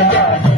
Thank